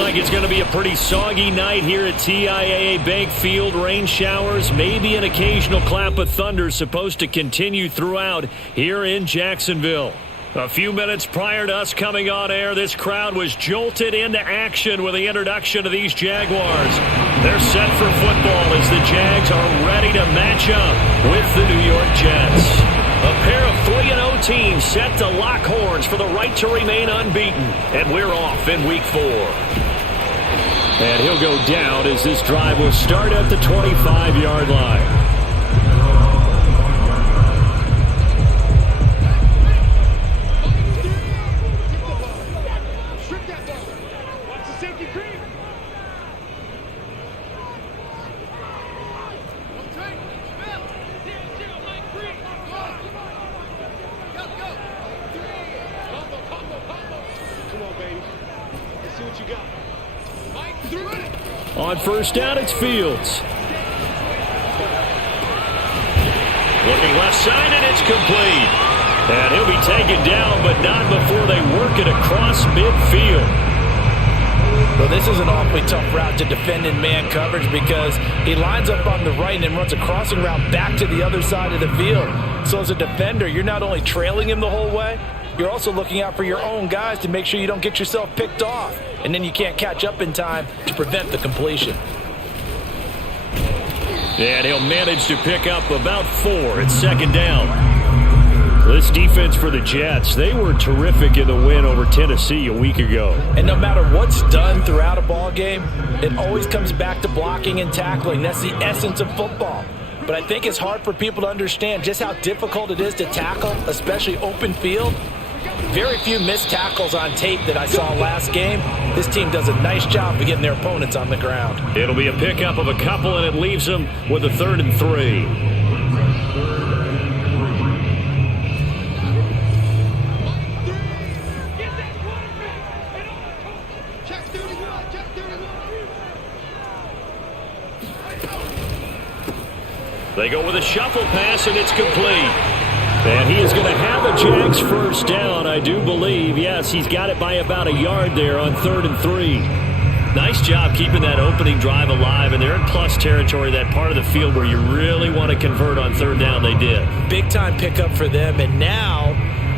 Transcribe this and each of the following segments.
like it's going to be a pretty soggy night here at TIAA Bank Field. Rain showers, maybe an occasional clap of thunder supposed to continue throughout here in Jacksonville. A few minutes prior to us coming on air, this crowd was jolted into action with the introduction of these Jaguars. They're set for football as the Jags are ready to match up with the New York Jets. A pair of 3-0 teams set to lock horns for the right to remain unbeaten. And we're off in week 4. And he'll go down as this drive will start at the 25-yard line. On first down, it's Fields. Looking left side, and it's complete. And he'll be taken down, but not before they work it across midfield. Well, this is an awfully tough route to defend in man coverage because he lines up on the right and then runs a crossing route back to the other side of the field. So as a defender, you're not only trailing him the whole way, you're also looking out for your own guys to make sure you don't get yourself picked off. And then you can't catch up in time to prevent the completion. And he'll manage to pick up about 4 at second down. This defense for the Jets, they were terrific in the win over Tennessee a week ago. And no matter what's done throughout a ball game, it always comes back to blocking and tackling. That's the essence of football. But I think it's hard for people to understand just how difficult it is to tackle, especially open field. Very few missed tackles on tape that I saw last game. This team does a nice job of getting their opponents on the ground. It'll be a pickup of a couple, and it leaves them with a 3rd and 3. They go with a shuffle pass, and it's complete. And he is going to have a Jags first down, I do believe. Yes, he's got it by about a yard there on 3rd and 3. Nice job keeping that opening drive alive, and they're in plus territory, that part of the field where you really want to convert on 3rd down. They did. Big-time pickup for them, and now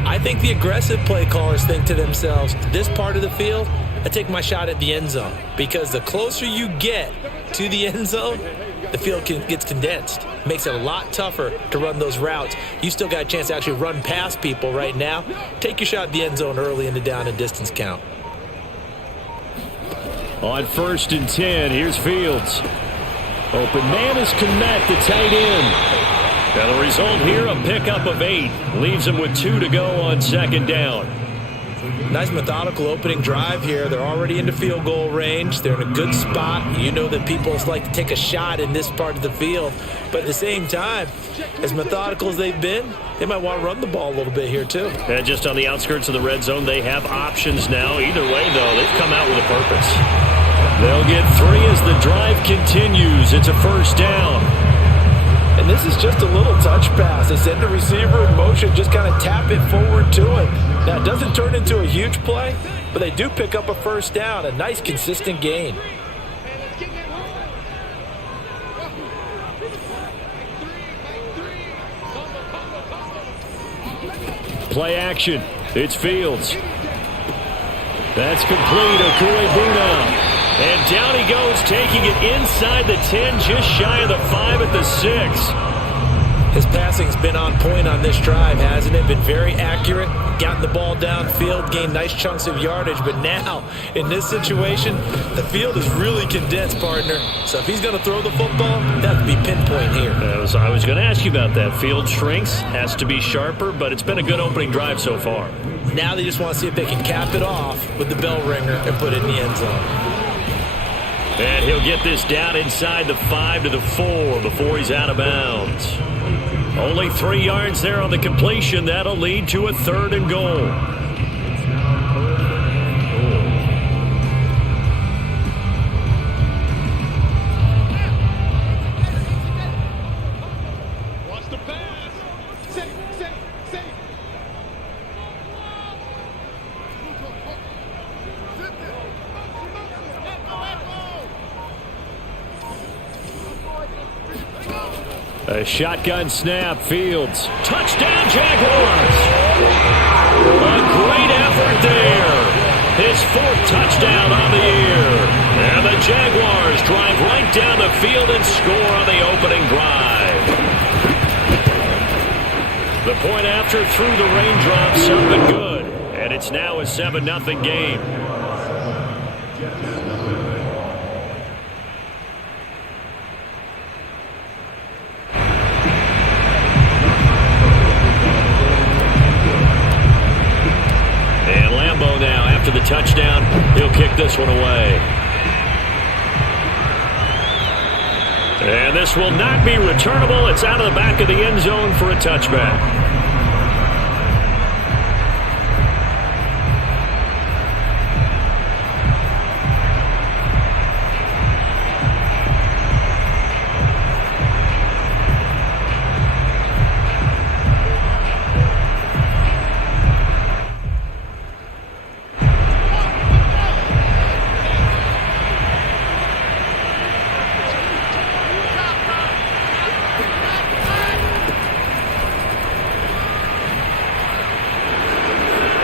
I think the aggressive play callers think to themselves, this part of the field, I take my shot at the end zone, because the closer you get to the end zone, the field gets condensed. Makes it a lot tougher to run those routes. You still got a chance to actually run past people right now. Take your shot at the end zone early in the down and distance count. On 1st and 10, here's Fields. Open man is Kmet, the tight end. And the result here, a pickup of 8. Leaves him with 2 to go on 2nd down. Nice methodical opening drive here. They're already into field goal range. They're in a good spot. You know that people like to take a shot in this part of the field. But at the same time, as methodical as they've been, they might want to run the ball a little bit here too. And just on the outskirts of the red zone, they have options now. Either way, though, they've come out with a purpose. They'll get 3 as the drive continues. It's a first down. And this is just a little touch pass. They send the receiver in motion, just kind of tap it forward to him. Now, it doesn't turn into a huge play, but they do pick up a first down, a nice, consistent gain. Play action. It's Fields. That's complete. Okuebuna. And down he goes, taking it inside the 10, just shy of the 5 at the 6. His passing's been on point on this drive, hasn't it? Been very accurate, gotten the ball downfield, gained nice chunks of yardage. But now, in this situation, the field is really condensed, partner. So if he's going to throw the football, that would be pinpoint here. I was going to ask you about that. Field shrinks, has to be sharper, but it's been a good opening drive so far. Now they just want to see if they can cap it off with the bell ringer and put it in the end zone. And he'll get this down inside the 5 to the 4 before he's out of bounds. Only 3 yards there on the completion. That'll lead to a 3rd and goal. Watch the pass. Safe. A shotgun snap, Fields. Touchdown, Jaguars! A great effort there. His 4th touchdown on the year. And the Jaguars drive right down the field and score on the opening drive. The point after through the raindrops, something good. And it's now a 7-0 game. Now after the touchdown, he'll kick this one away. And this will not be returnable. It's out of the back of the end zone for a touchback.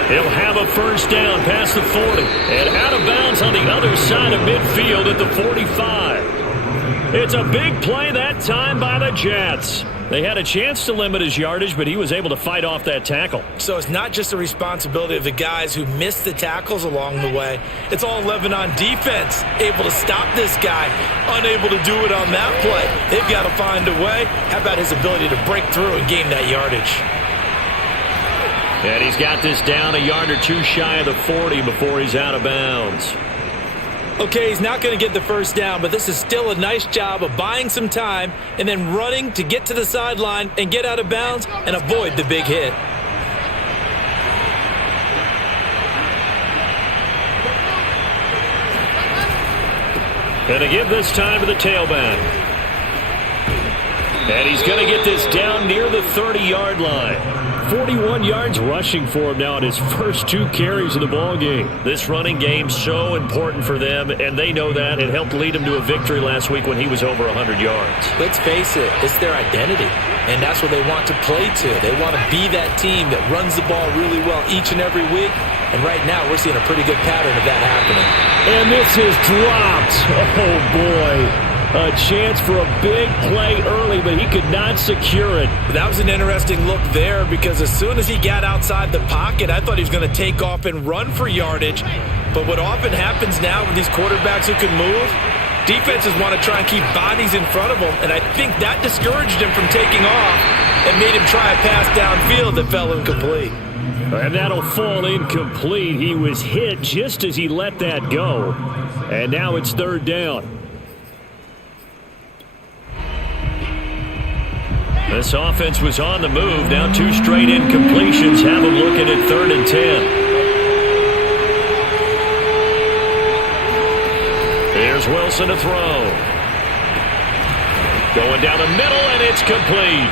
He'll have a first down past the 40 and out of bounds on the other side of midfield at the 45. It's a big play that time by the Jets. They had a chance to limit his yardage, but he was able to fight off that tackle. So it's not just the responsibility of the guys who missed the tackles along the way. It's all 11 on defense, able to stop this guy, unable to do it on that play. They've got to find a way. How about his ability to break through and gain that yardage? And he's got this down a yard or two shy of the 40 before he's out of bounds. Okay, he's not going to get the first down, but this is still a nice job of buying some time and then running to get to the sideline and get out of bounds and avoid the big hit. And to give this time to the tailback. And he's going to get this down near the 30-yard line. 41 yards rushing for him now in his first 2 carries of the ballgame. This running game so important for them, and they know that. It helped lead them to a victory last week when he was over 100 yards. Let's face it, it's their identity, and that's what they want to play to. They want to be that team that runs the ball really well each and every week, and right now we're seeing a pretty good pattern of that happening. And this is dropped. Oh, boy. A chance for a big play early, but he could not secure it. That was an interesting look there because as soon as he got outside the pocket, I thought he was going to take off and run for yardage. But what often happens now with these quarterbacks who can move, defenses want to try and keep bodies in front of them, and I think that discouraged him from taking off and made him try a pass downfield that fell incomplete. And that'll fall incomplete. He was hit just as he let that go. And now it's 3rd down. This offense was on the move. Now 2 straight incompletions have them looking at 3rd and 10. Here's Wilson to throw. Going down the middle, and it's complete.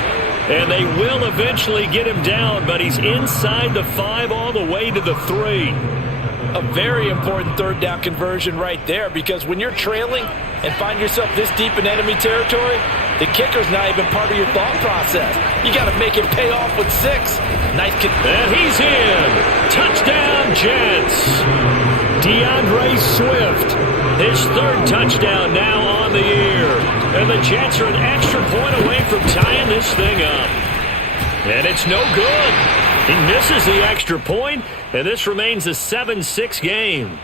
And they will eventually get him down, but he's inside the 5 all the way to the 3. A very important 3rd down conversion right there because when you're trailing and find yourself this deep in enemy territory, the kicker's not even part of your thought process. You got to make it pay off with 6. Nice kick. And he's in. Touchdown, Jets. DeAndre Swift. His 3rd touchdown now on the year. And the Jets are an extra point away from tying this thing up. And it's no good. He misses the extra point, and this remains a 7-6 game.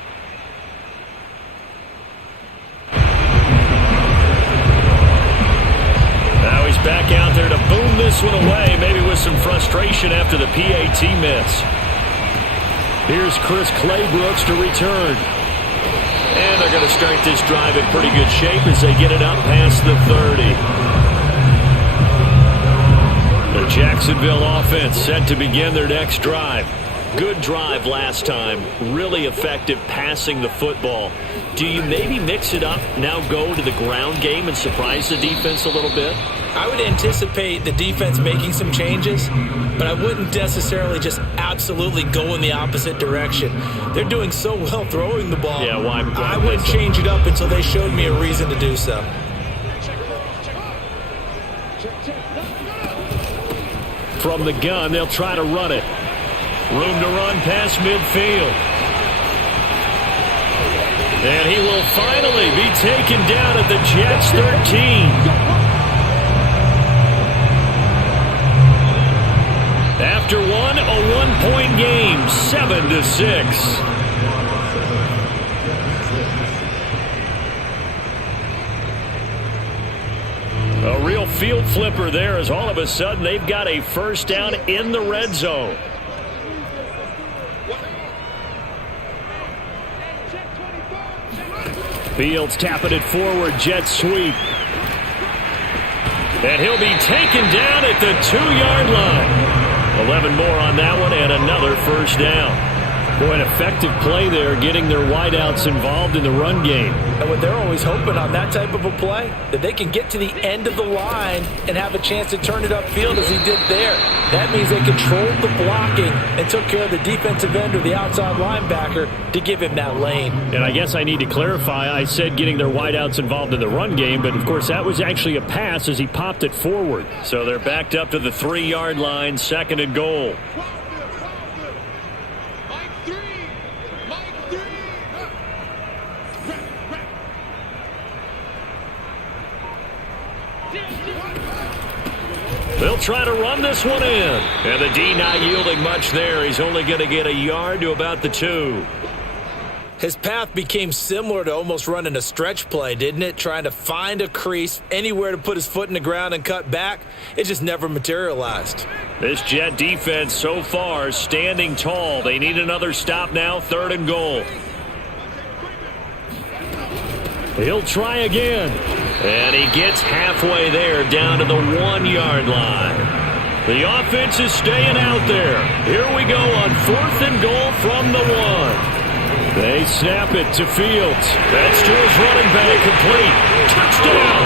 Now he's back out there to boom this one away, maybe with some frustration after the PAT miss. Here's Chris Claybrooks to return. And they're going to start this drive in pretty good shape as they get it up past the 30. The Jacksonville offense set to begin their next drive. Good drive last time. Really effective passing the football. Do you maybe mix it up, now go to the ground game and surprise the defense a little bit? I would anticipate the defense making some changes, but I wouldn't necessarily just absolutely go in the opposite direction. They're doing so well throwing the ball. Yeah, why I wouldn't change it up until they showed me a reason to do so. Check. From the gun, they'll try to run it. Room to run past midfield. And he will finally be taken down at the Jets' 13. After one, a one-point game, 7-6. A real field flipper there as all of a sudden they've got a first down in the red zone. Fields tapping it forward, jet sweep. And he'll be taken down at the 2-yard line. 11 more on that one and another first down. Boy, an effective play there, getting their wideouts involved in the run game. And what they're always hoping on that type of a play, that they can get to the end of the line and have a chance to turn it upfield as he did there. That means they controlled the blocking and took care of the defensive end or the outside linebacker to give him that lane. And I guess I need to clarify, I said getting their wideouts involved in the run game, but of course that was actually a pass as he popped it forward. So they're backed up to the 3-yard line, 2nd and goal. They'll try to run this one in. And the D not yielding much there. He's only going to get a yard to about the 2. His path became similar to almost running a stretch play, didn't it? Trying to find a crease, anywhere to put his foot in the ground and cut back. It just never materialized. This Jet defense so far standing tall. They need another stop now, 3rd and goal. He'll try again. And he gets halfway there down to the 1-yard line. The offense is staying out there. Here we go on 4th and goal from the 1. They snap it to Fields. That's to his running back, complete. Touchdown!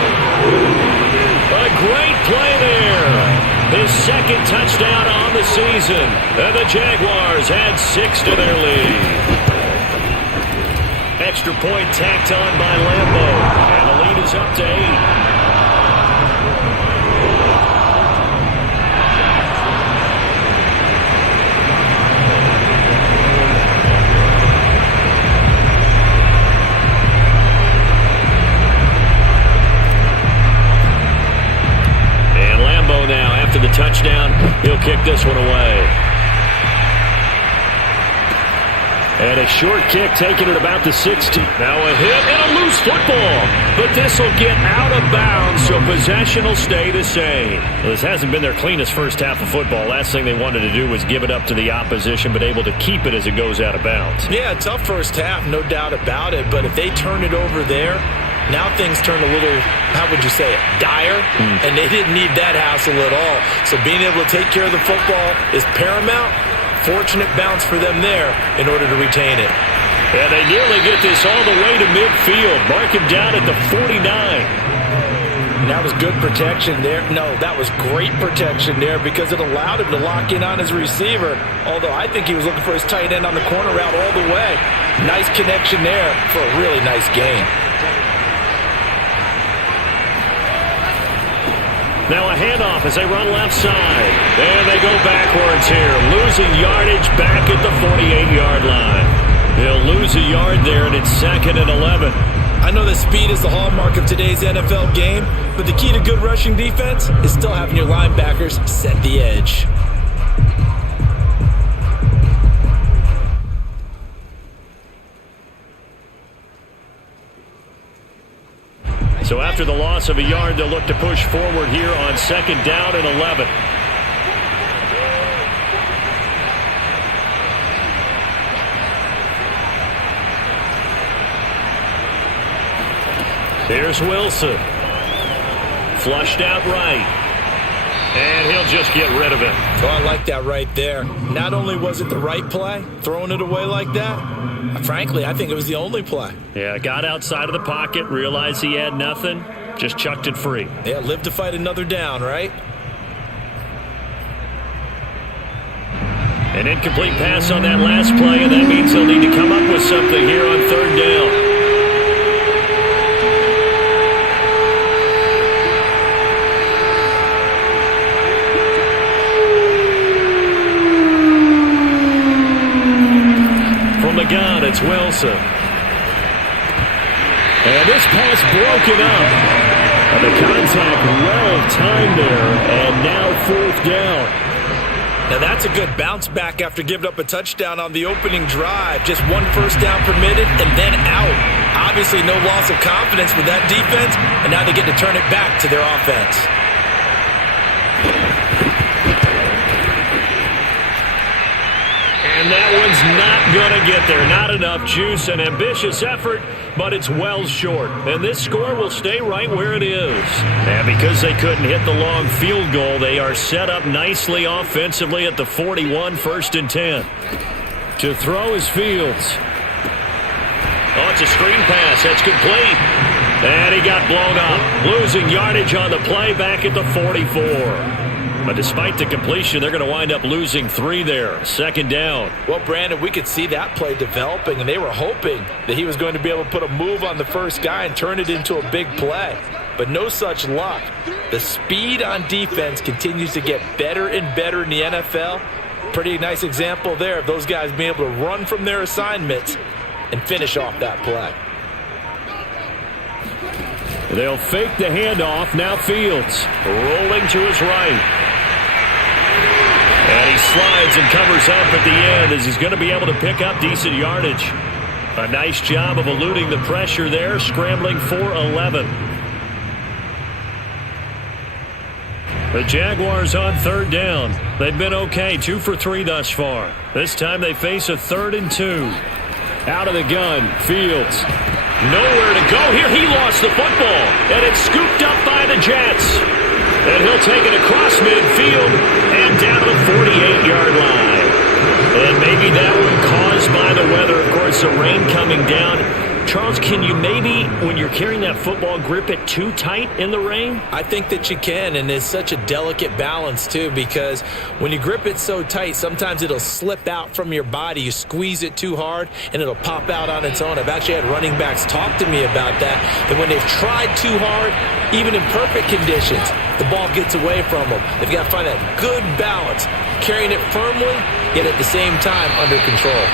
A great play there. His 2nd touchdown on the season. And the Jaguars add 6 to their lead. Extra point tacked on by Lambeau. And the lead is up to 8. Now after the touchdown, he'll kick this one away. And a short kick taken at about the 60. Now a hit and a loose football. But this will get out of bounds, so possession will stay the same. Well, this hasn't been their cleanest first half of football. Last thing they wanted to do was give it up to the opposition, but able to keep it as it goes out of bounds. Yeah, tough first half, no doubt about it. But if they turn it over there, now things turn a little, how would you say it, dire, and they didn't need that hassle at all. So being able to take care of the football is paramount. Fortunate bounce for them there in order to retain it. And they nearly get this all the way to midfield. Mark him down at the 49. And that was good protection there. No, that was great protection there because it allowed him to lock in on his receiver. Although I think he was looking for his tight end on the corner route all the way. Nice connection there for a really nice gain. Now a handoff as they run left side. And they go backwards here. Losing yardage back at the 48-yard line. They'll lose a yard there, and it's 2nd and 11. I know that speed is the hallmark of today's NFL game, but the key to good rushing defense is still having your linebackers set the edge. So after the loss of a yard, they'll look to push forward here on 2nd down and 11. Here's Wilson. Flushed out right. And he'll just get rid of it. Oh, I like that right there. Not only was it the right play, throwing it away like that, frankly, I think it was the only play. Yeah, got outside of the pocket, realized he had nothing, just chucked it free. Yeah, live to fight another down, right? An incomplete pass on that last play, and that means they'll need to come up with something here on 3rd down. from the gun, it's Wilson. And this pass broken up. And the contact well timed there, and now fourth down. Now that's a good bounce back after giving up a touchdown on the opening drive. Just one first down permitted and then out. Obviously no loss of confidence with that defense, and now they get to turn it back to their offense. And that one's not going to get there. Not enough juice. An ambitious effort, but it's well short. And this score will stay right where it is. And because they couldn't hit the long field goal, they are set up nicely offensively at the 41, 1st and 10. To throw is Fields. Oh, it's a screen pass. That's complete. And he got blown up. Losing yardage on the play back at the 44. But despite the completion, they're going to wind up losing 3 there. 2nd down. Well, Brandon, we could see that play developing, and they were hoping that he was going to be able to put a move on the first guy and turn it into a big play. But no such luck. The speed on defense continues to get better and better in the NFL. Pretty nice example there of those guys being able to run from their assignments and finish off that play. They'll fake the handoff. Now Fields rolling to his right. And he slides and covers up at the end as he's going to be able to pick up decent yardage. A nice job of eluding the pressure there, scrambling for 11. The Jaguars on 3rd down. They've been okay, 2 for 3 thus far. This time they face a 3rd and 2. Out of the gun, Fields. Nowhere to go here. He lost the football, and it's scooped up by the Jets. And he'll take it across midfield and down to the 48-yard line. And maybe that one caused by the weather. Of course, the rain coming down. Charles, can you maybe, when you're carrying that football, grip it too tight in the rain? I think that you can, and it's such a delicate balance, too, because when you grip it so tight, sometimes it'll slip out from your body. You squeeze it too hard, and it'll pop out on its own. I've actually had running backs talk to me about that when they've tried too hard, even in perfect conditions, the ball gets away from them. They've got to find that good balance, carrying it firmly, yet at the same time under control.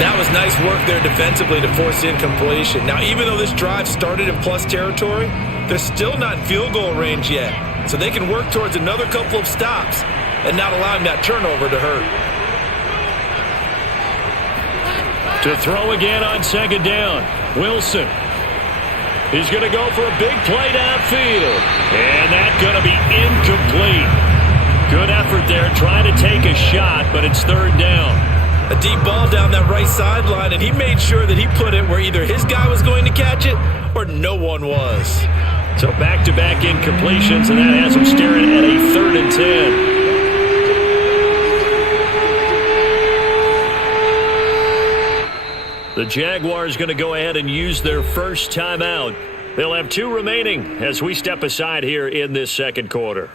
That was nice work there defensively to force the incompletion. Now, even though this drive started in plus territory, they're still not in field goal range yet. So they can work towards another couple of stops and not allowing that turnover to hurt. To throw again on 2nd down, Wilson. He's going to go for a big play downfield. And that's going to be incomplete. Good effort there trying to take a shot, but it's 3rd down. A deep ball down that right sideline, and he made sure that he put it where either his guy was going to catch it or no one was. So back-to-back incompletions, and that has him staring at a 3rd and 10. The Jaguars going to go ahead and use their first timeout. They'll have 2 remaining as we step aside here in this 2nd quarter.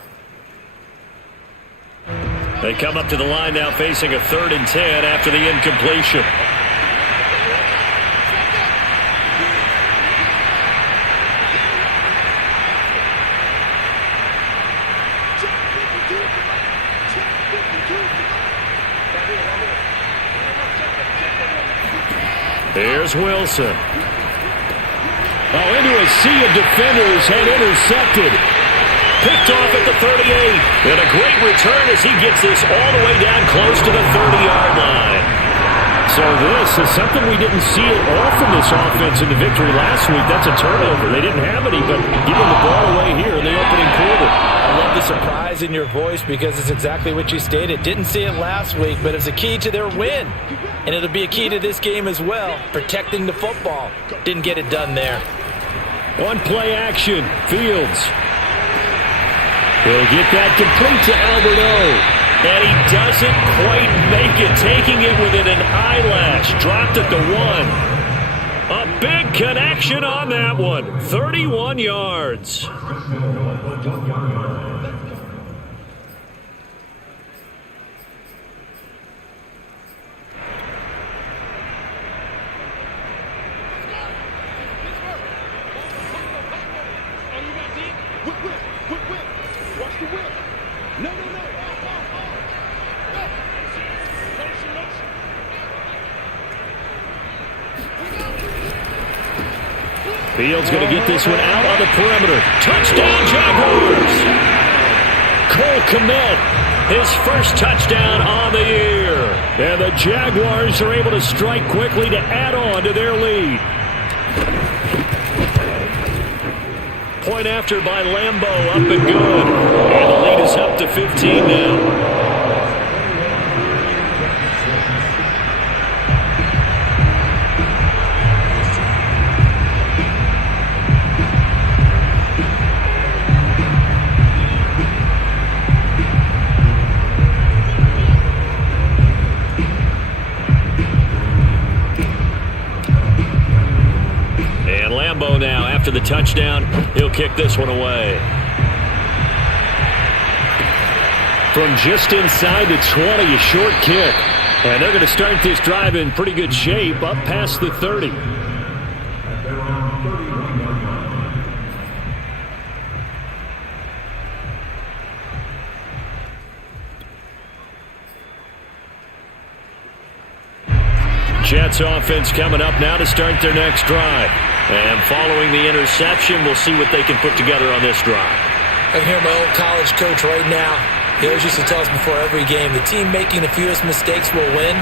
They come up to the line now facing a 3rd and 10 after the incompletion. Here's Wilson. Oh, into a sea of defenders and intercepted. Picked off at the 38. And a great return as he gets this all the way down close to the 30-yard line. So this is something we didn't see at all from this offense in the victory last week. That's a turnover. They didn't have any, but giving the ball away here in the opening quarter. I love the surprise in your voice because it's exactly what you stated. Didn't see it last week, but it's a key to their win. And it'll be a key to this game as well, protecting the football. Didn't get it done there. One play action, Fields. He'll get that complete to Alberto. And he doesn't quite make it, taking it within an eyelash. Dropped at the 1. A big connection on that one. 31 yards. Fields going to get this one out on the perimeter. Touchdown, Jaguars! Cole Kmet, his first touchdown on the year. And the Jaguars are able to strike quickly to add on to their lead. Point after by Lambeau, up and good. And the lead is up to 15 now. Now after the touchdown, he'll kick this one away. From just inside the 20, a short kick. And they're going to start this drive in pretty good shape, up past the 30. Jets offense coming up now to start their next drive. And following the interception, we'll see what they can put together on this drive. I can hear my old college coach right now. He always used to tell us before every game, the team making the fewest mistakes will win.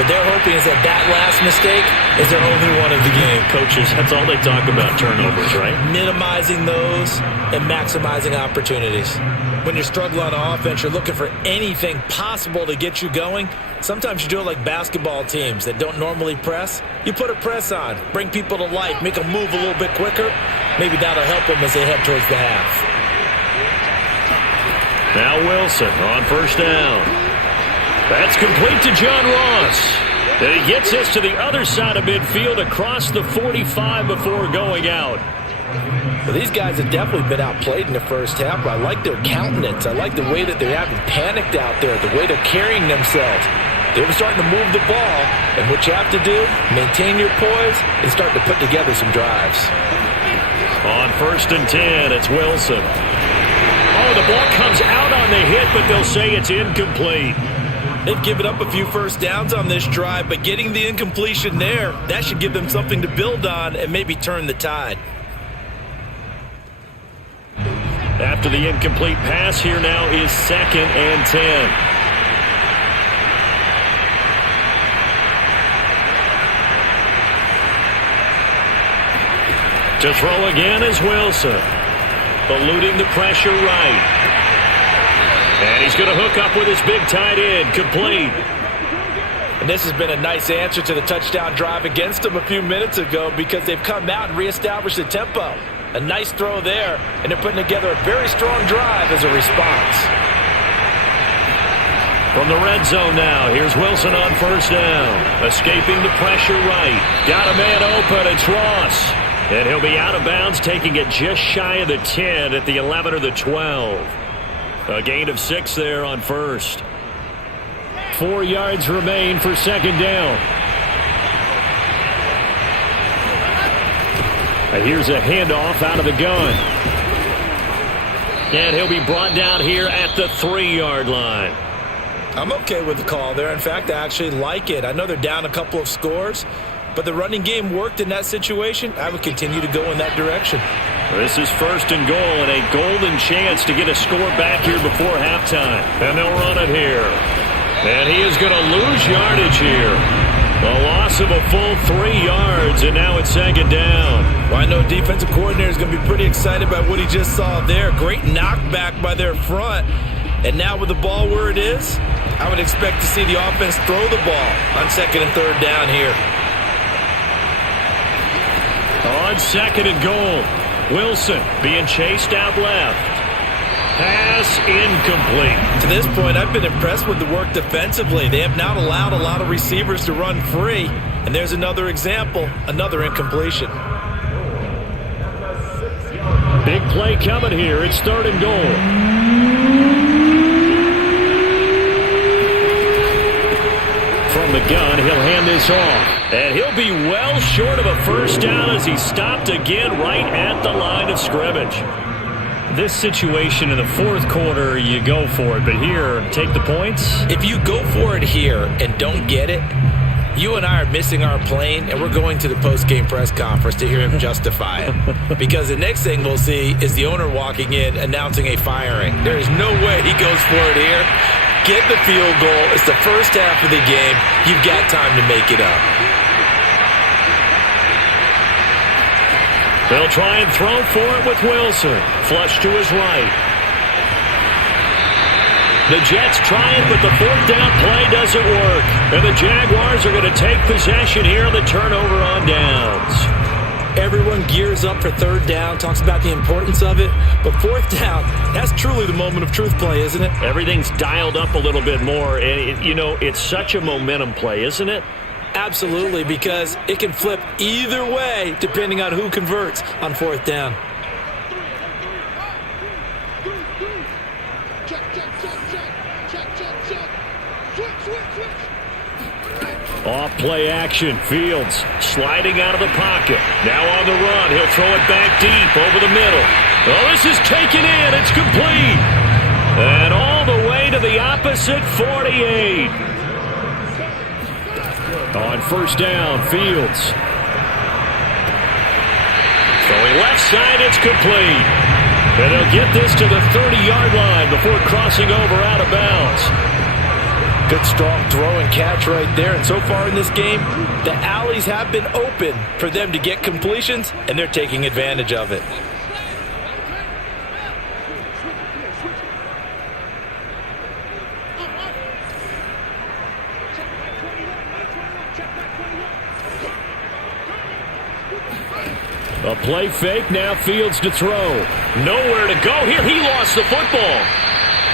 What they're hoping is that last mistake is their only one of the game. Coaches, that's all they talk about, turnovers, right? Minimizing those and maximizing opportunities. When you're struggling on offense, you're looking for anything possible to get you going. Sometimes you do it like basketball teams that don't normally press. You put a press on, bring people to life, make them move a little bit quicker. Maybe that'll help them as they head towards the half. Now Wilson on first down. That's complete to John Ross. And he gets this to the other side of midfield across the 45 before going out. Well, these guys have definitely been outplayed in the first half, but I like their countenance. I like the way that they haven't panicked out there, the way they're carrying themselves. They were starting to move the ball, and what you have to do, maintain your poise and start to put together some drives. On first and 10, it's Wilson. Oh, the ball comes out on the hit, but they'll say it's incomplete. They've given up a few first downs on this drive, but getting the incompletion there, that should give them something to build on and maybe turn the tide. After the incomplete pass, here now is 2nd and 10. To throw again is Wilson. Eluding the pressure right. And he's going to hook up with his big tight end. Complete. And this has been a nice answer to the touchdown drive against them a few minutes ago because they've come out and reestablished the tempo. A nice throw there, and they're putting together a very strong drive as a response. From the red zone now, here's Wilson on first down. Escaping the pressure right. Got a man open, it's Ross. And he'll be out of bounds, taking it just shy of the 10 at the 11 or the 12. A gain of 6 there on first. 4 yards remain for second down. Here's a handoff out of the gun. And he'll be brought down here at the 3-yard line. I'm okay with the call there. In fact, I actually like it. I know they're down a couple of scores, but the running game worked in that situation. I would continue to go in that direction. This is first and goal and a golden chance to get a score back here before halftime. And they'll run it here. And he is going to lose yardage here. A loss of a full 3 yards, and now it's second down. Well, I know defensive coordinator is going to be pretty excited by what he just saw there. Great knockback by their front. And now with the ball where it is, I would expect to see the offense throw the ball on second and third down here. On second and goal, Wilson being chased out left. Pass incomplete. To this point, I've been impressed with the work defensively. They have not allowed a lot of receivers to run free. And there's another example, another incompletion. Big play coming here. It's third and goal. From the gun, he'll hand this off. And he'll be well short of a first down as he stopped again right at the line of scrimmage. This situation in the fourth quarter, you go for it. But here, take the points. If you go for it here and don't get it, You and I are missing our plane, and we're going to the post-game press conference to hear him justify it. Because the next thing we'll see is the owner walking in announcing a firing. There is no way he goes for it here. Get the field goal. It's the first half of the game. You've got time to make it up. They'll try and throw for it with Wilson. Flush to his right. The Jets try it, but the fourth down play doesn't work. And the Jaguars are going to take possession here on the turnover on downs. Everyone gears up for third down, talks about the importance of it. But fourth down, that's truly the moment of truth play, isn't it? Everything's dialed up a little bit more. And, it's such a momentum play, isn't it? Absolutely, because it can flip either way depending on who converts on fourth down. Off play action. Fields sliding out of the pocket. Now on the run. He'll throw it back deep over the middle. Oh, this is taken in. It's complete. And all the way to the opposite 48. On first down, Fields. Throwing left side, it's complete. And they'll get this to the 30-yard line before crossing over out of bounds. Good strong throw and catch right there. And so far in this game, the alleys have been open for them to get completions, and they're taking advantage of it. A play fake, now Fields to throw. Nowhere to go here. He lost the football.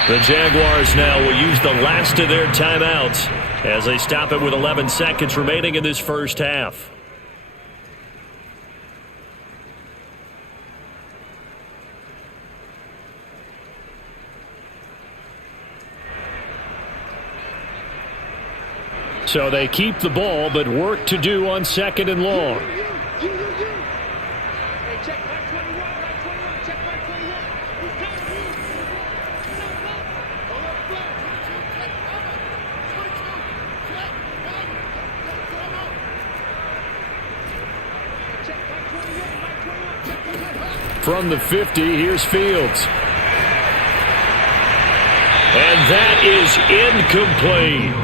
The Jaguars now will use the last of their timeouts as they stop it with 11 seconds remaining in this first half. So they keep the ball, but work to do on second and long. From the 50, here's Fields. And that is incomplete.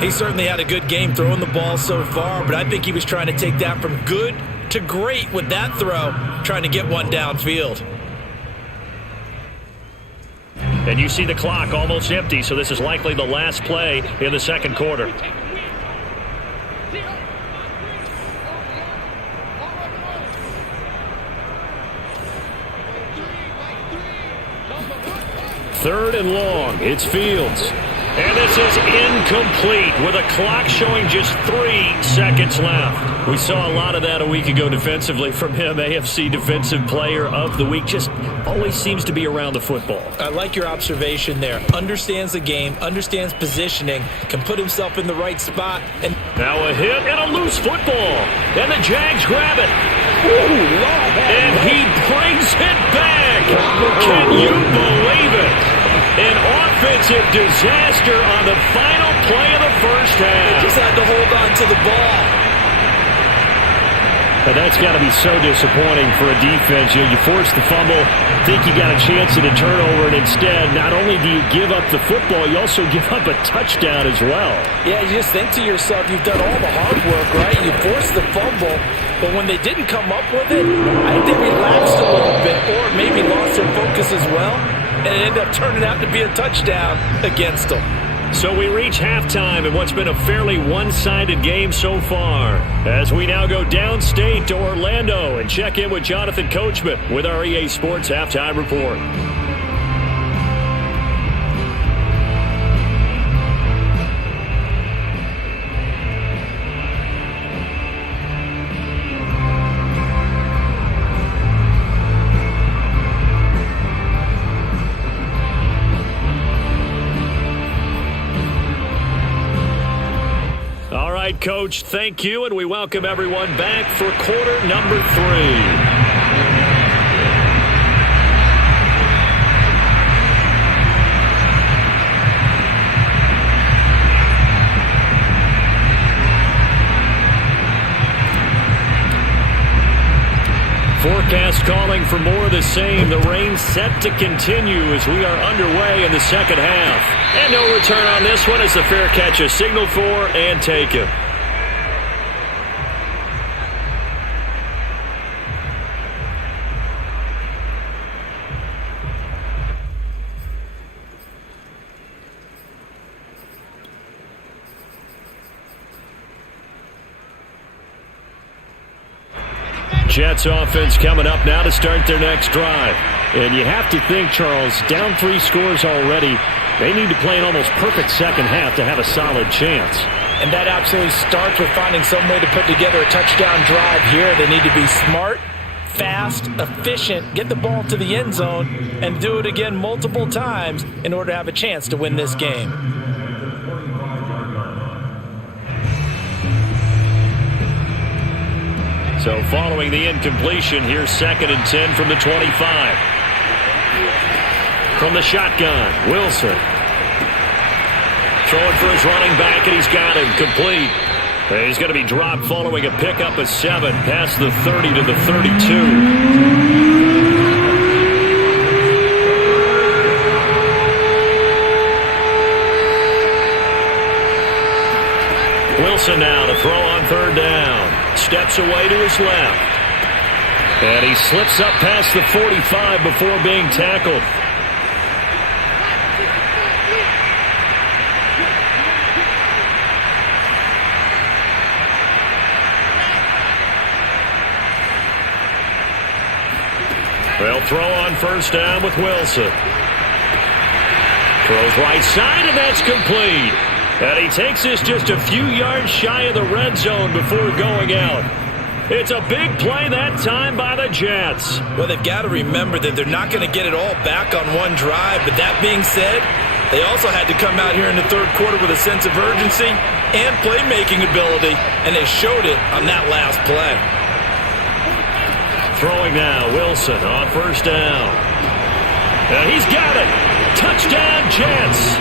He certainly had a good game throwing the ball so far, but I think he was trying to take that from good to great with that throw, trying to get one downfield. And you see the clock almost empty, so this is likely the last play in the second quarter. Third and long. It's Fields. And this is incomplete with a clock showing just 3 seconds left. We saw a lot of that a week ago defensively from him. AFC Defensive Player of the Week. Just always seems to be around the football. I like your observation there. Understands the game, understands positioning, can put himself in the right spot. And now a hit and a loose football. And the Jags grab it. And he brings it back. Can you believe it? An offensive disaster on the final play of the first half. Just had to hold on to the ball. And that's got to be so disappointing for a defense. You force the fumble, think you got a chance at a turnover, and instead, not only do you give up the football, you also give up a touchdown as well. Yeah, you just think to yourself, you've done all the hard work, right? You forced the fumble, but when they didn't come up with it, I think they relaxed a little bit, or maybe lost their focus as well. And it ended up turning out to be a touchdown against them. So we reach halftime in what's been a fairly one-sided game so far. As we now go downstate to Orlando and check in with Jonathan Coachman with our EA Sports Halftime Report. Coach, thank you, and we welcome everyone back for quarter number 3. forecast calling for more of the same. The rain set to continue as we are underway in the second half. And no return on this one as the fair catch is signaled for and taken. Jets offense coming up now to start their next drive. And you have to think, Charles, down 3 scores already. They need to play an almost perfect second half to have a solid chance. And that absolutely starts with finding some way to put together a touchdown drive here. They need to be smart, fast, efficient, get the ball to the end zone, and do it again multiple times in order to have a chance to win this game. So following the incompletion, here's 2nd and 10 from the 25. From the shotgun, Wilson. Throwing for his running back, and he's got him complete. And he's going to be dropped following a pickup of 7 past the 30 to the 32. Wilson now to throw on 3rd down. Steps away to his left. And he slips up past the 45 before being tackled. They'll throw on 1st down with Wilson. Throws right side, and that's complete. And he takes this just a few yards shy of the red zone before going out. It's a big play that time by the Jets. Well, they've got to remember that they're not going to get it all back on one drive. But that being said, they also had to come out here in the 3rd quarter with a sense of urgency and playmaking ability, and they showed it on that last play. Throwing now, Wilson on 1st down. And he's got it. Touchdown, Jets.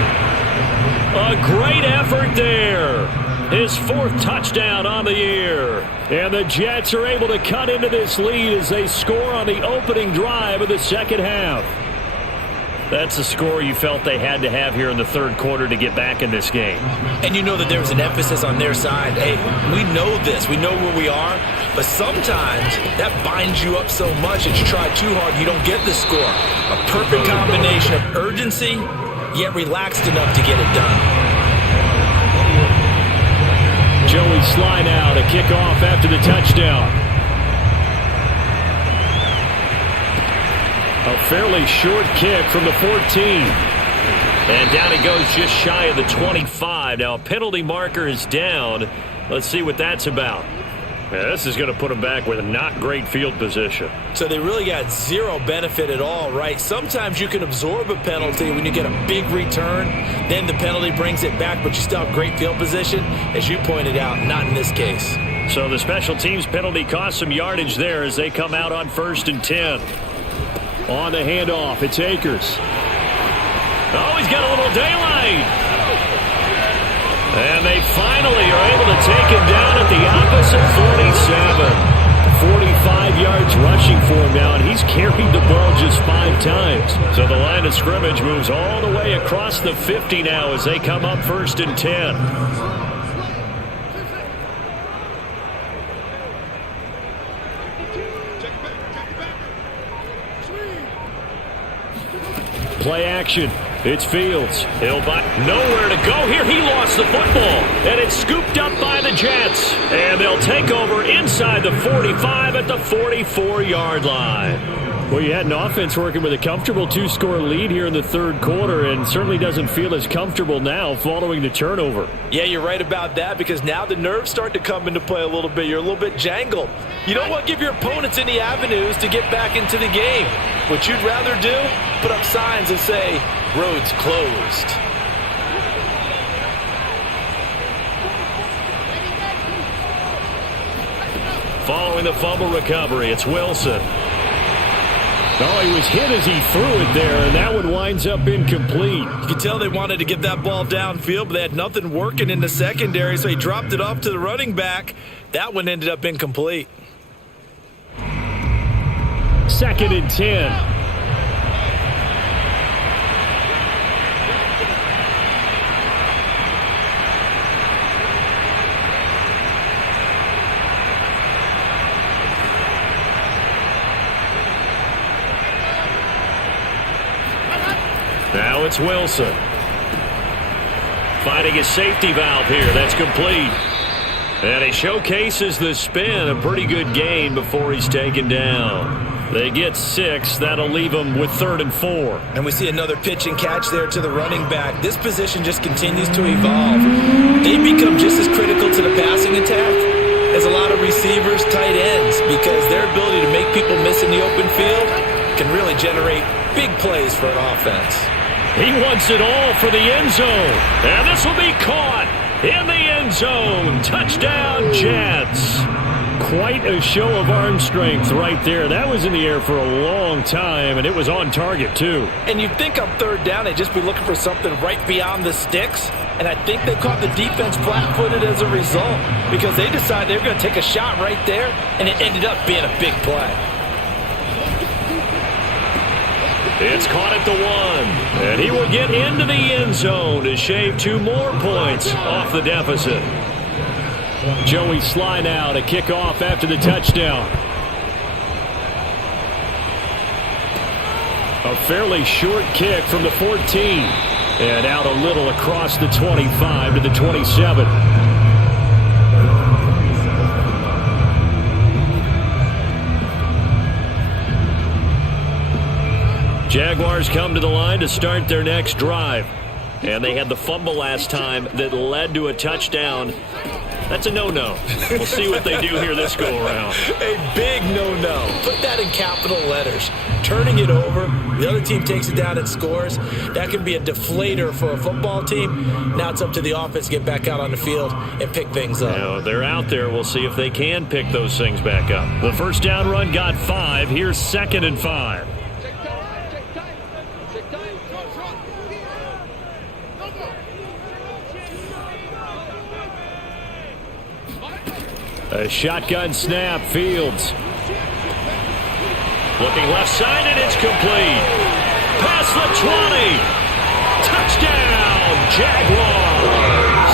A great effort there. His 4th touchdown on the year. And the Jets are able to cut into this lead as they score on the opening drive of the second half. That's a score you felt they had to have here in the 3rd quarter to get back in this game. And you know that there was an emphasis on their side. Hey, we know this. We know where we are. But sometimes that binds you up so much that you try too hard, you don't get the score. A perfect combination of urgency, yet relaxed enough to get it done. Joey Sly now to kick off after the touchdown. A fairly short kick from the 14. And down he goes just shy of the 25. Now a penalty marker is down. Let's see what that's about. Yeah, this is going to put them back with a not great field position. So they really got zero benefit at all, right? Sometimes you can absorb a penalty when you get a big return. Then the penalty brings it back, but you still have great field position. As you pointed out, not in this case. So the special teams penalty cost some yardage there as they come out on 1st and 10. On the handoff, it's Akers. Oh, he's got a little daylight. And they finally are able to take him down at the opposite 47. 45 yards rushing for him now, and he's carried the ball just 5 times. So the line of scrimmage moves all the way across the 50 now as they come up 1st and 10. Play action. It's Fields. He'll buy nowhere to go here. He lost the football. And it's scooped up by the Jets. And they'll take over inside the 45 at the 44-yard line. Well, you had an offense working with a comfortable 2-score lead here in the 3rd quarter and certainly doesn't feel as comfortable now following the turnover. Yeah, you're right about that because now the nerves start to come into play a little bit. You're a little bit jangled. You don't want to give your opponents any avenues to get back into the game. What you'd rather do, put up signs and say, roads closed. Following the fumble recovery, it's Wilson. Oh, he was hit as he threw it there, and that one winds up incomplete. You can tell they wanted to get that ball downfield, but they had nothing working in the secondary, so he dropped it off to the running back. That one ended up incomplete. 2nd and 10. Now it's Wilson. Finding his safety valve here. That's complete. And he showcases the spin. A pretty good gain before he's taken down. They get 6. That'll leave them with 3rd and 4. And we see another pitch and catch there to the running back. This position just continues to evolve. They become just as critical to the passing attack as a lot of receivers, tight ends, because their ability to make people miss in the open field can really generate big plays for an offense. He wants it all for the end zone. And this will be caught in the end zone. Touchdown, Jets. Quite a show of arm strength right there. That was in the air for a long time, and it was on target, too. And you'd think on 3rd down they'd just be looking for something right beyond the sticks. And I think they caught the defense flat-footed as a result because they decided they were going to take a shot right there, and it ended up being a big play. It's caught at the 1, and he will get into the end zone to shave 2 more points off the deficit. Joey Sly now to kick off after the touchdown. A fairly short kick from the 14, and out a little across the 25 to the 27. Jaguars come to the line to start their next drive. And they had the fumble last time that led to a touchdown. That's a no-no. We'll see what they do here this go-around. A big no-no. Put that in capital letters. Turning it over, the other team takes it down and scores. That can be a deflator for a football team. Now it's up to the offense to get back out on the field and pick things up. Now, they're out there. We'll see if they can pick those things back up. The first down run got 5. Here's 2nd and 5. A shotgun snap, Fields. Looking left side, and it's complete. Past the 20. Touchdown, Jaguars.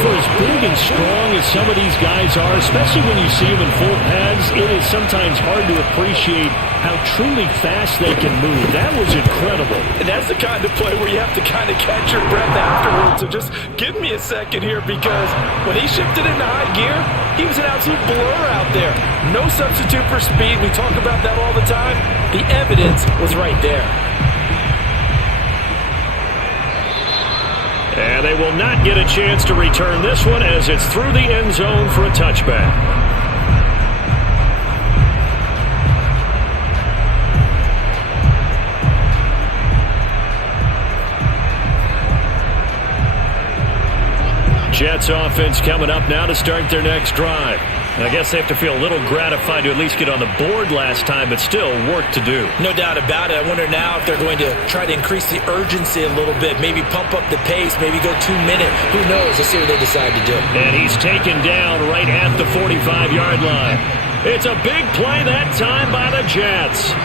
For as big and strong as some of these guys are, especially when you see them in full pads, it is sometimes hard to appreciate how truly fast they can move. That was incredible. And that's the kind of play where you have to kind of catch your breath afterwards. So just give me a second here, because when he shifted into high gear, he was an absolute blur out there. No substitute for speed. We talk about that all the time. The evidence was right there. And they will not get a chance to return this one as it's through the end zone for a touchback. Jets offense coming up now to start their next drive. I guess they have to feel a little gratified to at least get on the board last time, but still work to do. No doubt about it. I wonder now if they're going to try to increase the urgency a little bit, maybe pump up the pace, maybe go 2-minute. Who knows? Let's see what they decide to do. And he's taken down right at the 45-yard line. It's a big play that time by the Jets.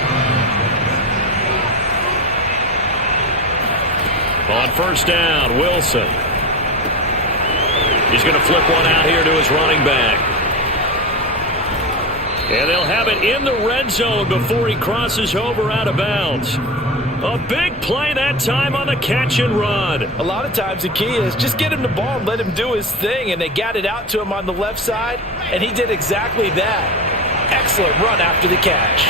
On first down, Wilson. He's going to flip one out here to his running back. And they'll have it in the red zone before he crosses over out of bounds. A big play that time on the catch and run. A lot of times the key is just get him the ball and let him do his thing, and they got it out to him on the left side, and he did exactly that. Excellent run after the catch.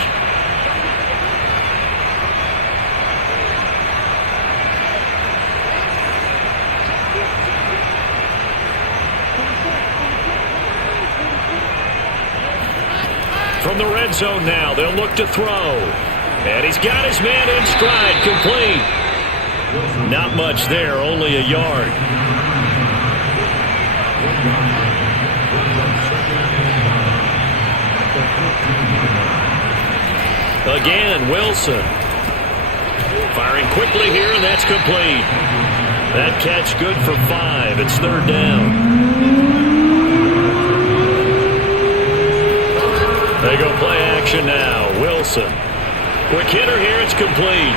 From the red zone now, they'll look to throw. And he's got his man in stride, complete. Not much there, only a yard. Again, Wilson. Firing quickly here, and that's complete. That catch good for 5. It's 3rd down. They go play action. action now. Wilson. Quick hitter here. It's complete.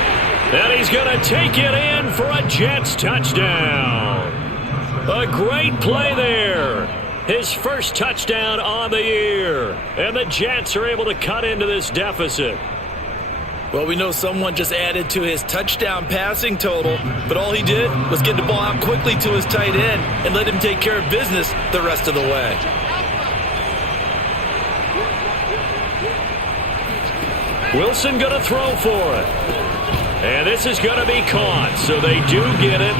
And he's going to take it in for a Jets touchdown. A great play there. His first touchdown on the year. And the Jets are able to cut into this deficit. Well, we know someone just added to his touchdown passing total, but all he did was get the ball out quickly to his tight end and let him take care of business the rest of the way. Wilson going to throw for it. And this is going to be caught, so they do get it.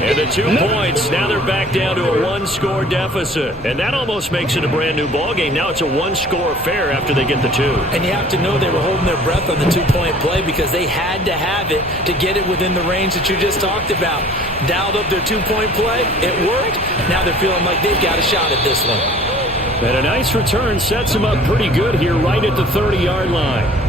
And the 2 points, now they're back down to a one-score deficit. And that almost makes it a brand-new ballgame. Now it's a one-score affair after they get the 2. And you have to know they were holding their breath on the 2-point play because they had to have it to get it within the range that you just talked about. Dialed up their 2-point play. It worked. Now they're feeling like they've got a shot at this one. And a nice return sets them up pretty good here right at the 30-yard line.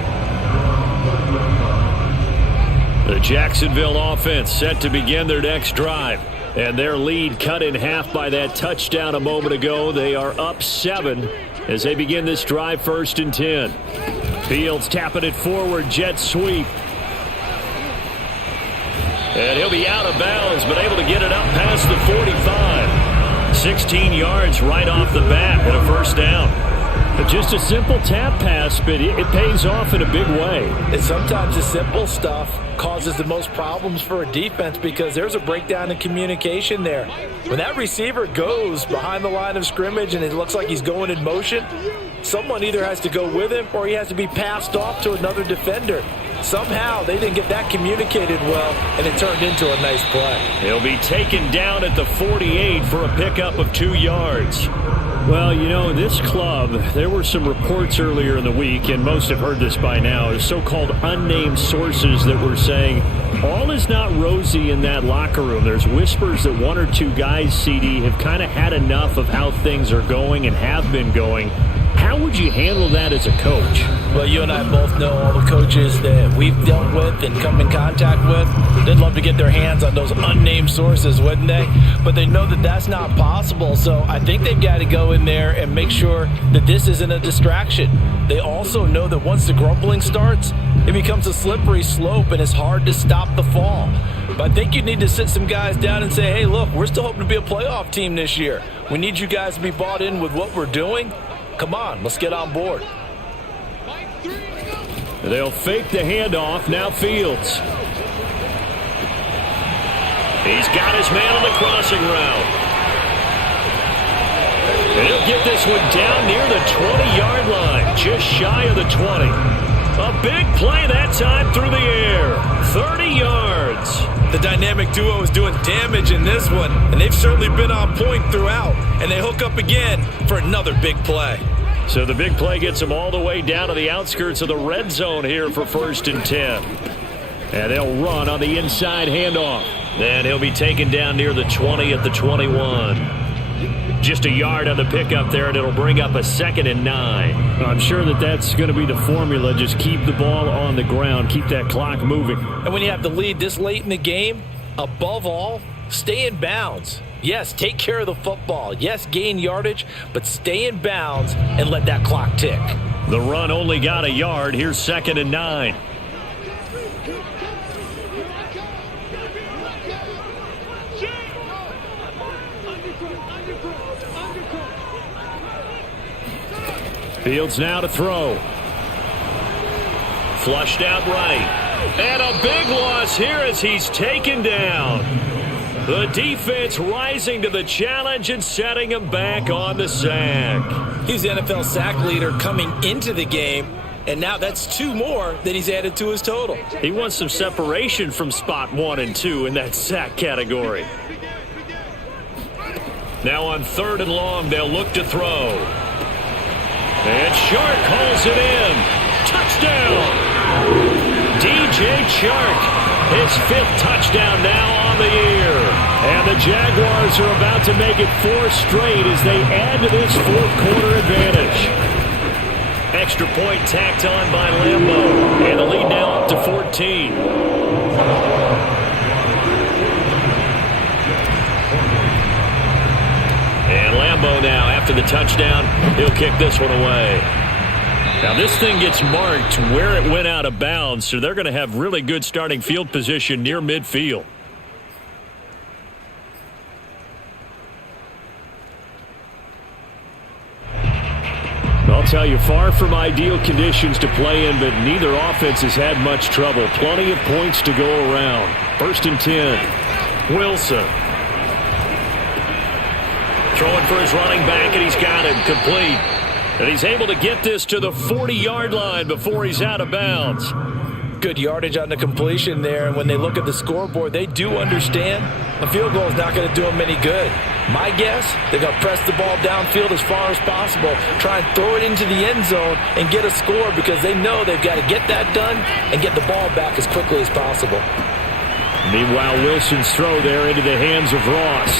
The Jacksonville offense set to begin their next drive. And their lead cut in half by that touchdown a moment ago. They are up 7 as they begin this drive 1st and 10. Fields tapping it forward. Jet sweep. And he'll be out of bounds, but able to get it up past the 45. 16 yards right off the bat and a first down. Just a simple tap pass, but it pays off in a big way. And sometimes the simple stuff causes the most problems for a defense because there's a breakdown in communication there. When that receiver goes behind the line of scrimmage and it looks like he's going in motion, someone either has to go with him or he has to be passed off to another defender. Somehow they didn't get that communicated well, and it turned into a nice play. He'll be taken down at the 48 for a pickup of 2 yards. Well, you know, this club, there were some reports earlier in the week, and most have heard this by now, so-called unnamed sources that were saying all is not rosy in that locker room. There's whispers that 1 or 2 guys, CD, have kind of had enough of how things are going and have been going. How would you handle that as a coach? Well, you and I both know all the coaches that we've dealt with and come in contact with. They'd love to get their hands on those unnamed sources, wouldn't they? But they know that that's not possible, so I think they've got to go in there and make sure that this isn't a distraction. They also know that once the grumbling starts, it becomes a slippery slope and it's hard to stop the fall. But I think you need to sit some guys down and say, hey, look, we're still hoping to be a playoff team this year. We need you guys to be bought in with what we're doing. Come on, let's get on board. They'll fake the handoff. Now Fields. He's got his man on the crossing route. And he'll get this one down near the 20-yard line, just shy of the 20. A big play that time through the air. 30 yards. The dynamic duo is doing damage in this one, and they've certainly been on point throughout. And they hook up again for another big play. So the big play gets them all the way down to the outskirts of the red zone here for 1st and 10. And they'll run on the inside handoff. Then he'll be taken down near the 20 at the 21. Just a yard on the pickup there, and it'll bring up a 2nd and 9. I'm sure that that's going to be the formula. Just keep the ball on the ground. Keep that clock moving. And when you have the lead this late in the game, above all, stay in bounds. Yes, take care of the football. Yes, gain yardage, but stay in bounds and let that clock tick. The run only got a yard. Here's 2nd and 9. Fields now to throw. Flushed out right. And a big loss here as he's taken down. The defense rising to the challenge and setting him back on the sack. He's the NFL sack leader coming into the game, and now that's 2 more that he's added to his total. He wants some separation from spot 1 and 2 in that sack category. Now on 3rd and long, they'll look to throw. And Chark calls it in. Touchdown! DJ Chark, his 5th touchdown now on the year. And the Jaguars are about to make it 4 straight as they add to this 4th quarter advantage. Extra point tacked on by Lambeau. And the lead now up to 14. And Lambeau now, after the touchdown, he'll kick this one away. Now this thing gets marked where it went out of bounds, so they're going to have really good starting field position near midfield. I'll tell you, far from ideal conditions to play in, but neither offense has had much trouble. Plenty of points to go around. 1st and 10. Wilson. Throwing for his running back, and he's got it complete. And he's able to get this to the 40-yard line before he's out of bounds. Good yardage on the completion there, and when they look at the scoreboard, they do understand a field goal is not going to do them any good. My guess, they're going to press the ball downfield as far as possible, try and throw it into the end zone and get a score because they know they've got to get that done and get the ball back as quickly as possible. Meanwhile, Wilson's throw there into the hands of Ross.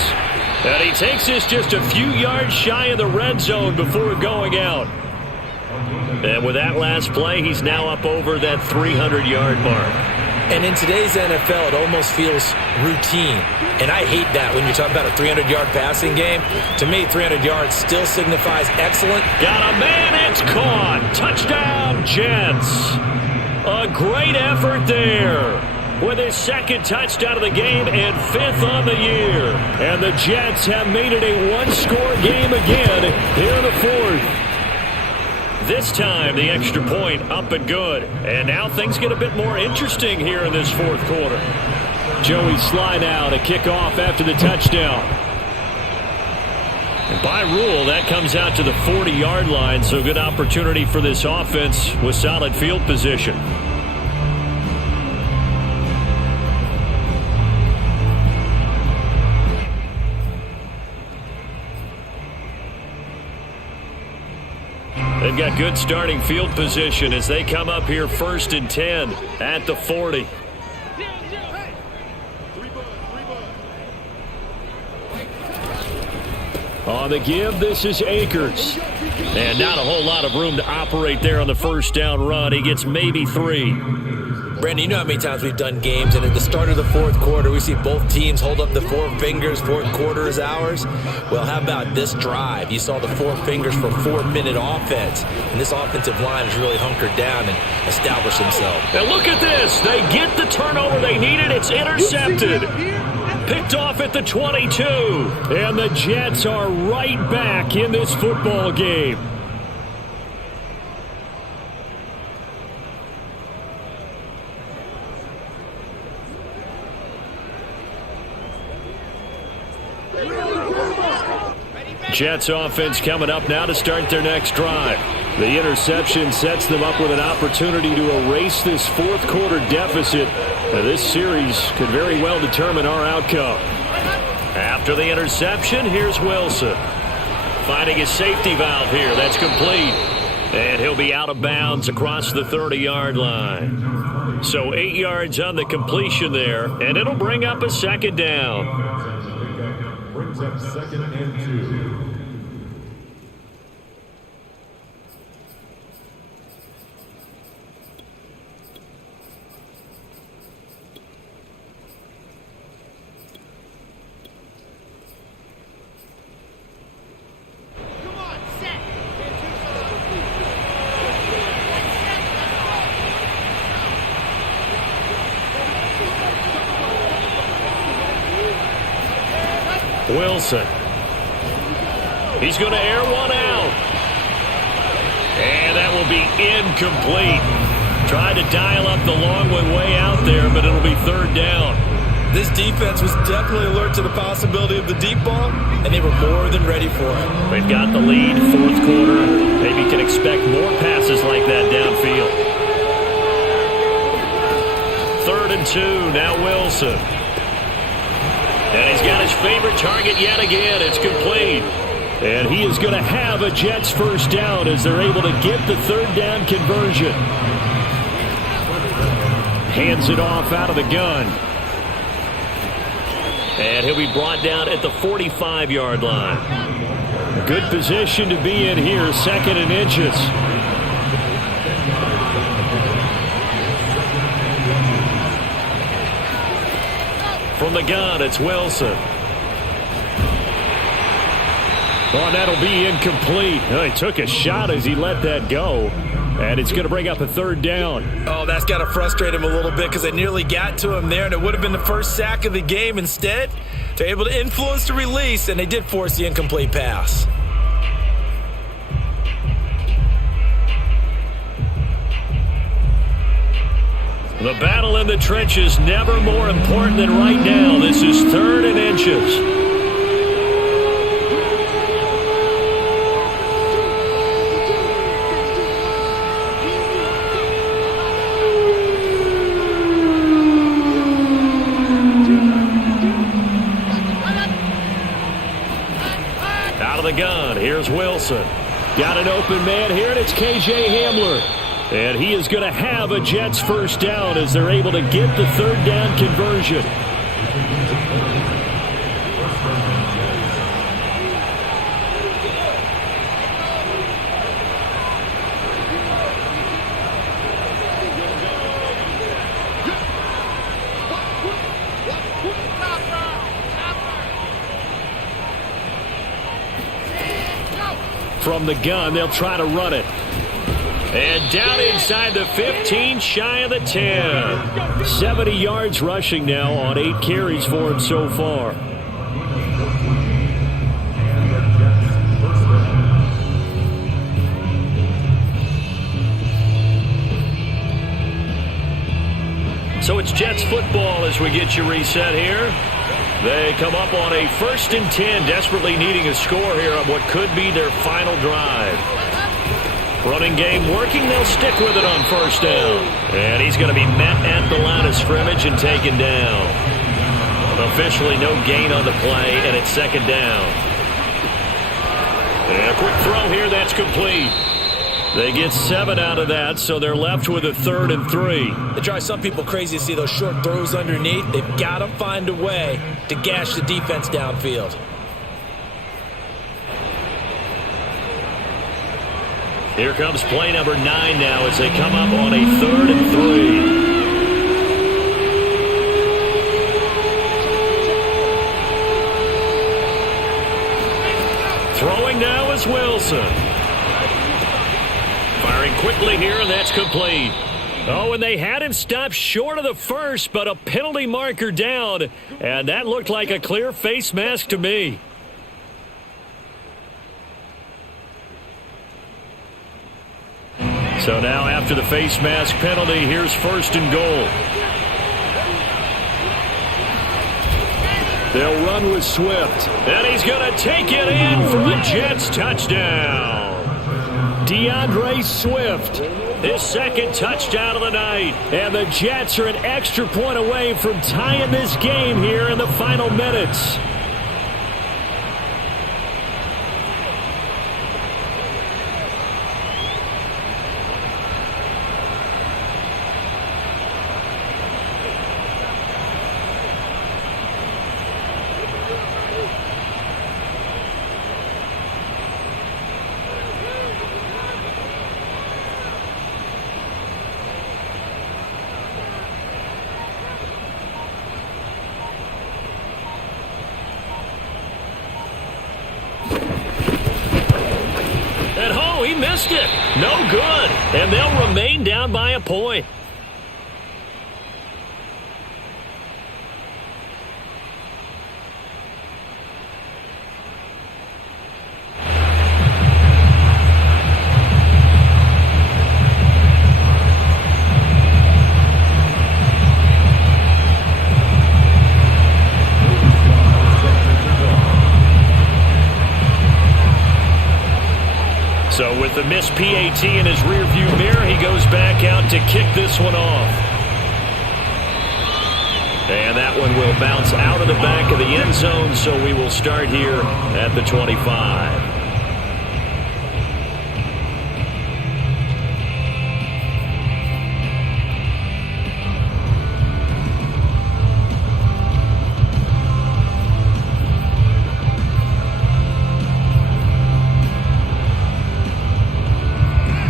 And he takes this just a few yards shy of the red zone before going out. And with that last play, he's now up over that 300-yard mark. And in today's NFL, it almost feels routine. And I hate that when you're talking about a 300-yard passing game. To me, 300 yards still signifies excellent. Got a man, it's caught. Touchdown, Jets. A great effort there. With his 2nd touchdown of the game and 5th on the year. And the Jets have made it a one-score game again here in the 4th. This time, the extra point up and good. And now things get a bit more interesting here in this 4th quarter. Joey slide out, a kickoff after the touchdown. And by rule, that comes out to the 40-yard line, so good opportunity for this offense with solid field position. They've got good starting field position as they come up here 1st and 10 at the 40. On the give, this is Akers. And not a whole lot of room to operate there on the 1st down run. He gets maybe 3. Brandon, you know how many times we've done games, and at the start of the 4th quarter, we see both teams hold up the 4 fingers, 4th quarter is ours. Well, how about this drive? You saw the 4 fingers for 4-minute offense, and this offensive line has really hunkered down and established themselves. And look at this. They get the turnover they needed. It's intercepted. Picked off at the 22. And the Jets are right back in this football game. Jets offense coming up now to start their next drive. The interception sets them up with an opportunity to erase this 4th quarter deficit. This series could very well determine our outcome. After the interception, here's Wilson. Finding his safety valve here. That's complete. And he'll be out of bounds across the 30-yard line. So 8 yards on the completion there, and it'll bring up a 2nd down. Brings up 2nd and 2. Wilson. He's going to air one out. And that will be incomplete. Tried to dial up the long way out there, but it'll be 3rd down. This defense was definitely alert to the possibility of the deep ball, and they were more than ready for it. They've got the lead, 4th quarter. Maybe can expect more passes like that downfield. 3rd and 2, now Wilson. And he's got his favorite target yet again. It's complete. And he is going to have a Jets 1st down as they're able to get the 3rd down conversion. Hands it off out of the gun. And he'll be brought down at the 45-yard line. Good position to be in here, 2nd and inches. From the gun, it's Wilson. Oh, that'll be incomplete. Oh, he took a shot as he let that go. And it's going to bring up a third down. Oh, that's got to frustrate him a little bit because they nearly got to him there, and it would have been the first sack of the game. Instead, they're able to influence the release, and they did force the incomplete pass. The battle in the trenches never more important than right now. This is 3rd and inches. Out of the gun, here's Wilson. Got an open man here, and it's K.J. Hamler. And he is going to have a Jets first down as they're able to get the 3rd down conversion. From the gun, they'll try to run it. And down inside the 15, shy of the 10. 70 yards rushing now on 8 carries for him so far. So it's Jets football as we get you reset here. They come up on a 1st and 10, desperately needing a score here on what could be their final drive. Running game working, they'll stick with it on 1st down. And he's going to be met at the line of scrimmage and taken down. Officially no gain on the play, and it's 2nd down. And a quick throw here, that's complete. They get 7 out of that, so they're left with a 3rd and 3. It drives some people crazy to see those short throws underneath. They've got to find a way to gash the defense downfield. Here comes play number 9 now as they come up on a 3rd and 3. Throwing now is Wilson. Firing quickly here, and that's complete. Oh, and they had him stopped short of the 1st, but a penalty marker down, and that looked like a clear face mask to me. So now after the face mask penalty, here's 1st and goal. They'll run with Swift. And he's going to take it in for a Jets touchdown. DeAndre Swift, his 2nd touchdown of the night. And the Jets are an extra point away from tying this game here in the final minutes. He missed it. No good. And they'll remain down by a point. So with the missed PAT in his rearview mirror, he goes back out to kick this one off. And that one will bounce out of the back of the end zone, so we will start here at the 25.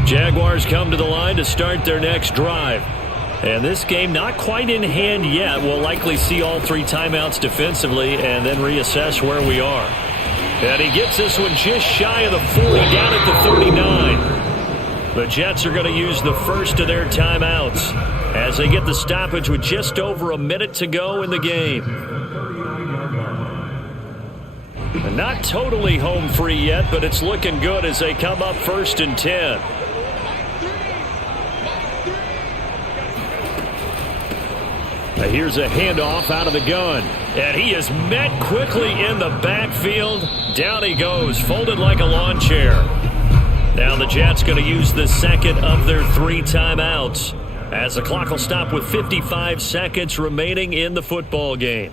Jaguars come to the line to start their next drive. And this game not quite in hand yet. We'll likely see all 3 timeouts defensively and then reassess where we are. And he gets this one just shy of the 40, down at the 39. The Jets are going to use the first of their timeouts as they get the stoppage with just over a minute to go in the game. And not totally home free yet, but it's looking good as they come up 1st and 10. Now here's a handoff out of the gun. And he is met quickly in the backfield. Down he goes, folded like a lawn chair. Now the Jets going to use the second of their 3 timeouts as the clock will stop with 55 seconds remaining in the football game.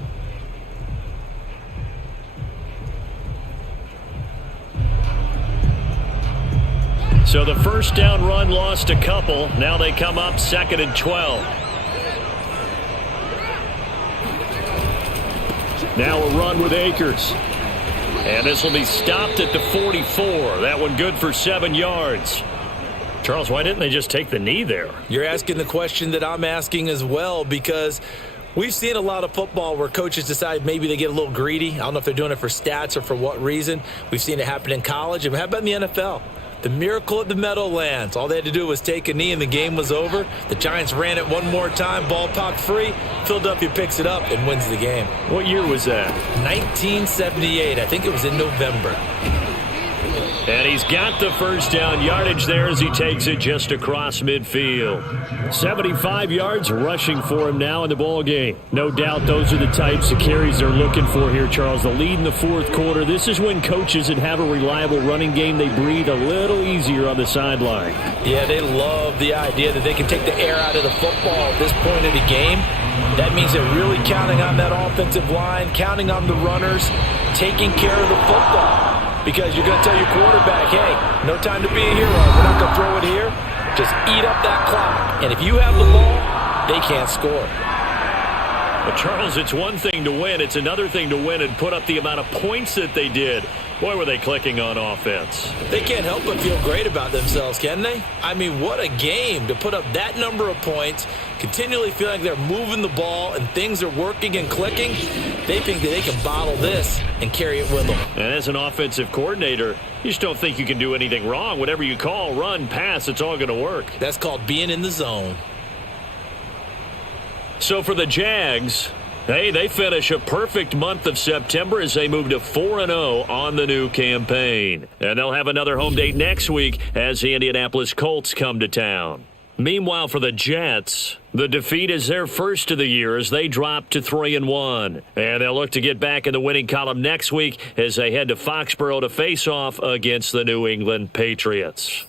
So the first down run lost a couple. Now they come up 2nd and 12. Now a run with Akers. And this will be stopped at the 44. That one good for 7 yards. Charles, why didn't they just take the knee there? You're asking the question that I'm asking as well, because we've seen a lot of football where coaches decide maybe they get a little greedy. I don't know if they're doing it for stats or for what reason. We've seen it happen in college. And how about in the NFL? The miracle at the Meadowlands. All they had to do was take a knee and the game was over. The Giants ran it one more time. Ball popped free. Philadelphia picks it up and wins the game. What year was that? 1978. I think it was in November. And he's got the first down yardage there as he takes it just across midfield. 75 yards rushing for him now in the ball game. No doubt those are the types of carries they're looking for here, Charles. The lead in the 4th quarter. This is when coaches that have a reliable running game, they breathe a little easier on the sideline. Yeah, they love the idea that they can take the air out of the football at this point of the game. That means they're really counting on that offensive line, counting on the runners, taking care of the football. Because you're going to tell your quarterback, hey, no time to be a hero. We're not going to throw it here. Just eat up that clock. And if you have the ball, they can't score. But, Charles, it's one thing to win. It's another thing to win and put up the amount of points that they did. Boy, were they clicking on offense. They can't help but feel great about themselves, can they? I mean, what a game to put up that number of points, continually feel like they're moving the ball and things are working and clicking. They think that they can bottle this and carry it with them. And as an offensive coordinator, you just don't think you can do anything wrong. Whatever you call, run, pass, it's all going to work. That's called being in the zone. So for the Jags, hey, they finish a perfect month of September as they move to 4-0 on the new campaign. And they'll have another home date next week as the Indianapolis Colts come to town. Meanwhile, for the Jets, the defeat is their first of the year as they drop to 3-1. And they'll look to get back in the winning column next week as they head to Foxborough to face off against the New England Patriots.